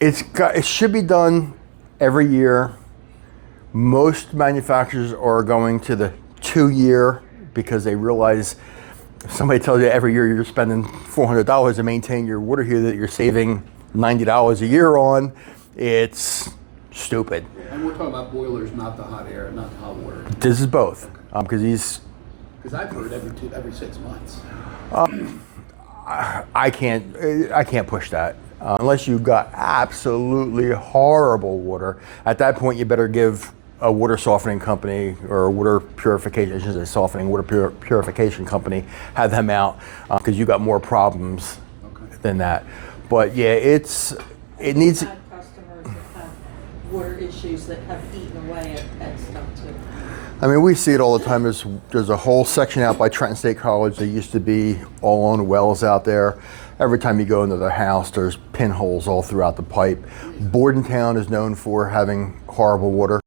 It should be done every year. Most manufacturers are going to the 2 year because they realize if somebody tells you every year you're spending $400 to maintain your water heater that you're saving $90 a year on, it's stupid. And we're talking about boilers, not the hot air, not the hot water. This is both, because I've heard every 6 months. I can't push that unless you've got absolutely horrible water. At that point, you better give a water softening company or a water purification, I should say softening, water purification company, have them out because you got more problems than that. But yeah, it needs. I've had customers that have water issues that have eaten away at stuff too. I mean, we see it all the time. There's a whole section out by Trenton State College. There used to be all on wells out there. Every time you go into their house, there's pinholes all throughout the pipe. Bordentown is known for having horrible water.